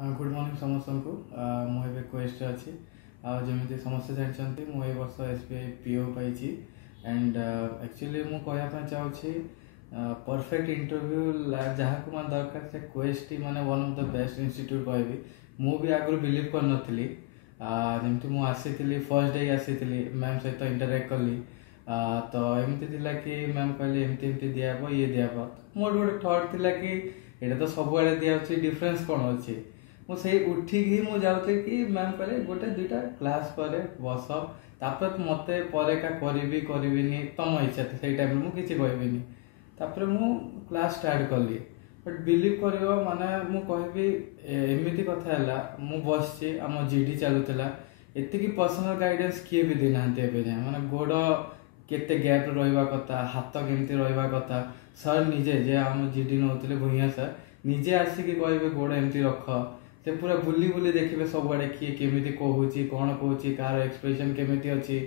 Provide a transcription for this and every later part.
Good morning समस्त को मुझे क्वेस्ट अच्छी जमी समस्ते जानते मुझे वर्ष SBI PO pi and actually मुझे कहना चाहूँगी परफेक्ट इंटरव्यू जहाँ को मैं दरकार से क्वेस्ट माने one of the best institute कहबी मुझे आगु बिलीव कर नी जमी मुझे फर्स्ट डे आसी मैम सहित इंटरेक्ट कली तो एमती कि मैम कहले एमती दिहब ये दिहब मोर गोटे थॉट थिला कि ये तो सब दिखे डिफरेन्स कौन अच्छी मुझे उठिक ही मुझे जाऊँ कि मैम कहले गोटे दुईटा क्लास पर बस तापर मत पर का करी तुम इच्छा से टाइम मुझे कहबी तापर मु क्लास स्टार्ट कली बट बिलीव कर माने मु कहबी एमती कथा है बस आम जीडी चलुला एति पर्सनल गाइडेंस किए भी देना जाए माने गोड़ केते गैप रहा कथा हाथ केमती रहा कथा सर निजे जे आम जीडी नौले भूया सर निजे आसिक कहे गोड़ एमती रख से पूरा बुली बुली देखिए सब आड़े किए केमी कहूँ कौन कहूँ कार एक्सप्रेशन केमी अच्छी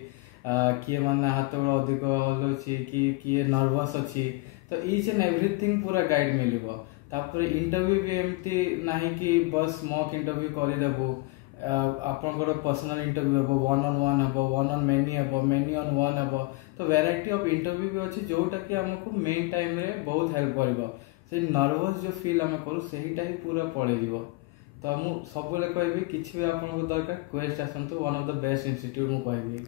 किए माने हाथ गोड़ अधिक हलुची कि किए नर्वस अच्छी तो इच एंड एवरीथिंग पूरा गाइड मिल इंटरव्यू भी एमती ना कि बस मॉक इंटरव्यू करदेबू आपंकर पर्सनल इंटरव्यू हे वन ऑन वन हे वन ऑन मेनी हे मेनी ऑन वन हे तो वेराइटी ऑफ इंटरव्यू भी अच्छी जोटा कि आमको मेन टाइम रे बहुत हेल्प कर नर्वस जो फील आम करूँ सेटा ही पूरा पड़े तो मुझे सब कहबी कि भी आपको दरकार क्वेस्ट आसतु one of the best institute मुझे कहबी।